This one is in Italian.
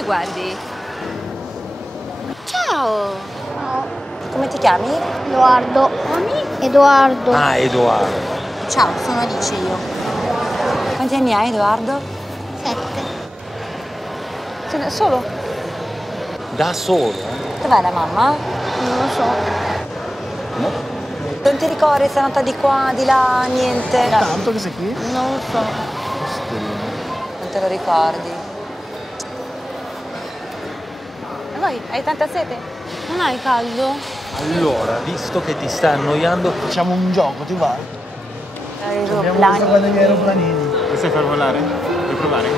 mi guardi? Ciao! Ciao. Come ti chiami? Edoardo. Edoardo. Ah, Edoardo. Ciao, sono Alice io. Quanti anni hai, Edoardo? 7. Sei da solo? Da solo? Dov'è la mamma? Non lo so. No? Non ti ricordi se è andata di qua, di là, niente? Tanto che sei qui? Non lo so. Non te lo ricordi? E vai, hai tanta sete? Non hai caldo? Allora, visto che ti sta annoiando, Facciamo un gioco, ti va? Aeroplani. Guarda gli aeroplanini. Lo sai far volare? Vuoi provare?